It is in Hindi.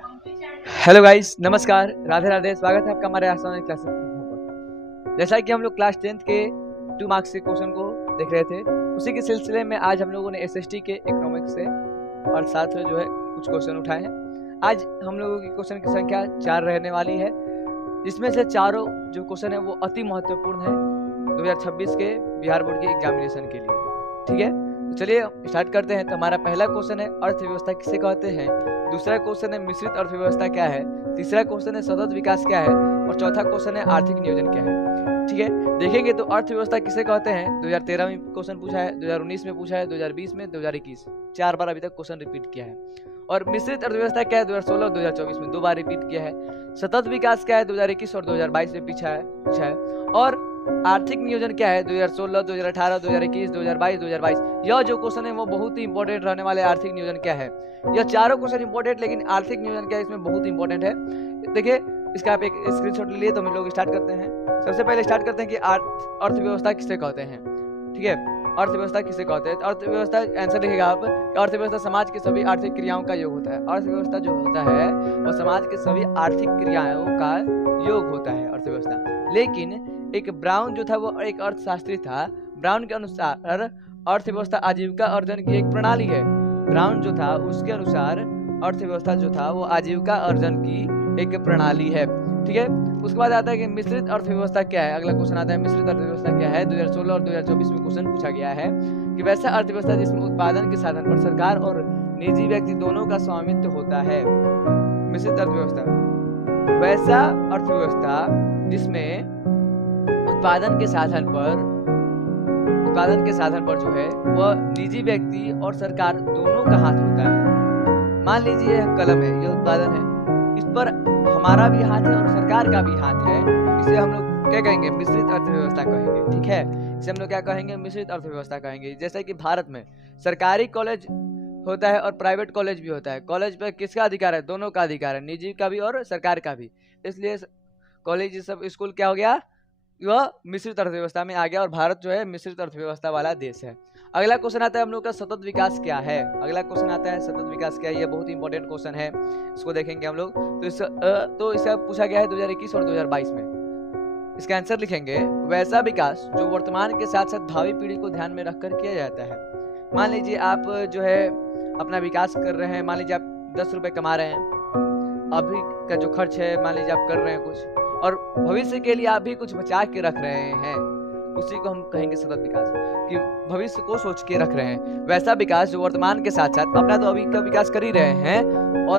हेलो गाइस, नमस्कार, राधे राधे। स्वागत है आपका हमारे आसान क्लासेस पर। जैसा कि हम लोग क्लास 10th के 2 मार्क्स के क्वेश्चन को देख रहे थे, उसी के सिलसिले में आज हम लोगों ने एसएसटी के इकोनॉमिक्स से और साथ में जो है कुछ क्वेश्चन उठाए हैं। आज हम लोगों की क्वेश्चन की संख्या 4 रहने वाली है, जिसमें से चारों जो क्वेश्चन है वो अति महत्वपूर्ण है 2026 के बिहार बोर्ड के एग्जामिनेशन के लिए। ठीक है, तो चलिए स्टार्ट करते हैं। तो हमारा पहला क्वेश्चन है अर्थव्यवस्था किसे कहते हैं, दूसरा क्वेश्चन है मिश्रित अर्थव्यवस्था क्या है, तीसरा क्वेश्चन है सतत विकास क्या है और चौथा क्वेश्चन है आर्थिक नियोजन क्या है। ठीक है, देखेंगे तो अर्थव्यवस्था किसे कहते हैं 2013 में क्वेश्चन पूछा है, 2019 में पूछा है, 2020 में, 2021 4 बार अभी तक क्वेश्चन रिपीट किया है। और मिश्रित अर्थव्यवस्था क्या है 2016 और 2024 में 2 बार रिपीट किया है। सतत विकास क्या है 2021 और 2022 में पूछा है। और आर्थिक नियोजन क्या है 2016, 2018, 2021, 2022, 2022। यह जो क्वेश्चन है वो बहुत ही इंपॉर्टेंट रहने वाले। आर्थिक नियोजन क्या है, यह चारों क्वेश्चन इंपॉर्टेंट, लेकिन आर्थिक नियोजन क्या है इसमें बहुत इंपॉर्टेंट है। देखिए, इसका आप एक स्क्रीनशॉट ले लिए तो हम लोग स्टार्ट करते हैं। सबसे पहले स्टार्ट करते हैं कि अर्थव्यवस्था किसे कहते हैं। ठीक है, अर्थव्यवस्था किसे कहते हैं। अर्थव्यवस्था आंसर लिखेगा आप। अर्थव्यवस्था समाज की सभी आर्थिक क्रियाओं का योग होता है। अर्थव्यवस्था जो होता है वो समाज के सभी आर्थिक क्रियाओं का योग होता है अर्थव्यवस्था। लेकिन एक ब्राउन जो था वो एक अर्थशास्त्री था। ब्राउन के अनुसार अर्थव्यवस्था आजीविका अर्जन की एक प्रणाली है। ब्राउन जो था उसके अनुसार अर्थव्यवस्था जो था वो आजीविका अर्जन की एक प्रणाली है। ठीक है, उसके बाद आता है कि मिश्रित अर्थव्यवस्था क्या है। अगला क्वेश्चन आता है मिश्रित अर्थव्यवस्था क्या है। 2016 और 2024 में क्वेश्चन पूछा गया है कि वैसा अर्थव्यवस्था जिसमें उत्पादन के साधन पर सरकार और निजी व्यक्ति दोनों का स्वामित्व होता है। मिश्रित अर्थव्यवस्था वैसा अर्थव्यवस्था जिसमें उत्पादन के साधन पर जो है वह निजी व्यक्ति और सरकार दोनों का हाथ होता है। मान लीजिए यह कलम है, यह उत्पादन है, इस पर हमारा भी हाथ है और सरकार का भी हाथ है। इसे हम लोग क्या कहेंगे, मिश्रित अर्थव्यवस्था कहेंगे। ठीक है, इसे हम लोग क्या कहेंगे, मिश्रित अर्थव्यवस्था कहेंगे। जैसे कि भारत में सरकारी कॉलेज होता है और प्राइवेट कॉलेज भी होता है। कॉलेज पर किसका अधिकार है, दोनों का अधिकार है, निजी का भी और सरकार का भी। इसलिए कॉलेज सब स्कूल क्या हो गया, वह मिश्रित अर्थव्यवस्था में आ गया और भारत जो है मिश्रित अर्थव्यवस्था वाला देश है। अगला क्वेश्चन आता है हम लोग का सतत विकास क्या है। अगला क्वेश्चन आता है सतत विकास क्या है। यह बहुत ही इंपॉर्टेंट क्वेश्चन है, इसको देखेंगे हम लोग। तो इसका पूछा गया है 2021 और 2022 में। इसका आंसर लिखेंगे वैसा विकास जो वर्तमान के साथ साथ भावी पीढ़ी को ध्यान में रखकर किया जाता है। मान लीजिए आप जो है अपना विकास कर रहे हैं। मान लीजिए आप 10 रुपए कमा रहे हैं, अभी का जो खर्च है मान लीजिए आप कर रहे हैं कुछ, और भविष्य के लिए आप भी कुछ बचा के रख रहे हैं, उसी को हम कहेंगे सतत विकास, कि भविष्य को सोच के रख रहे हैं। वैसा विकास जो वर्तमान के साथ साथ अपना तो अभी का विकास कर ही रहे हैं और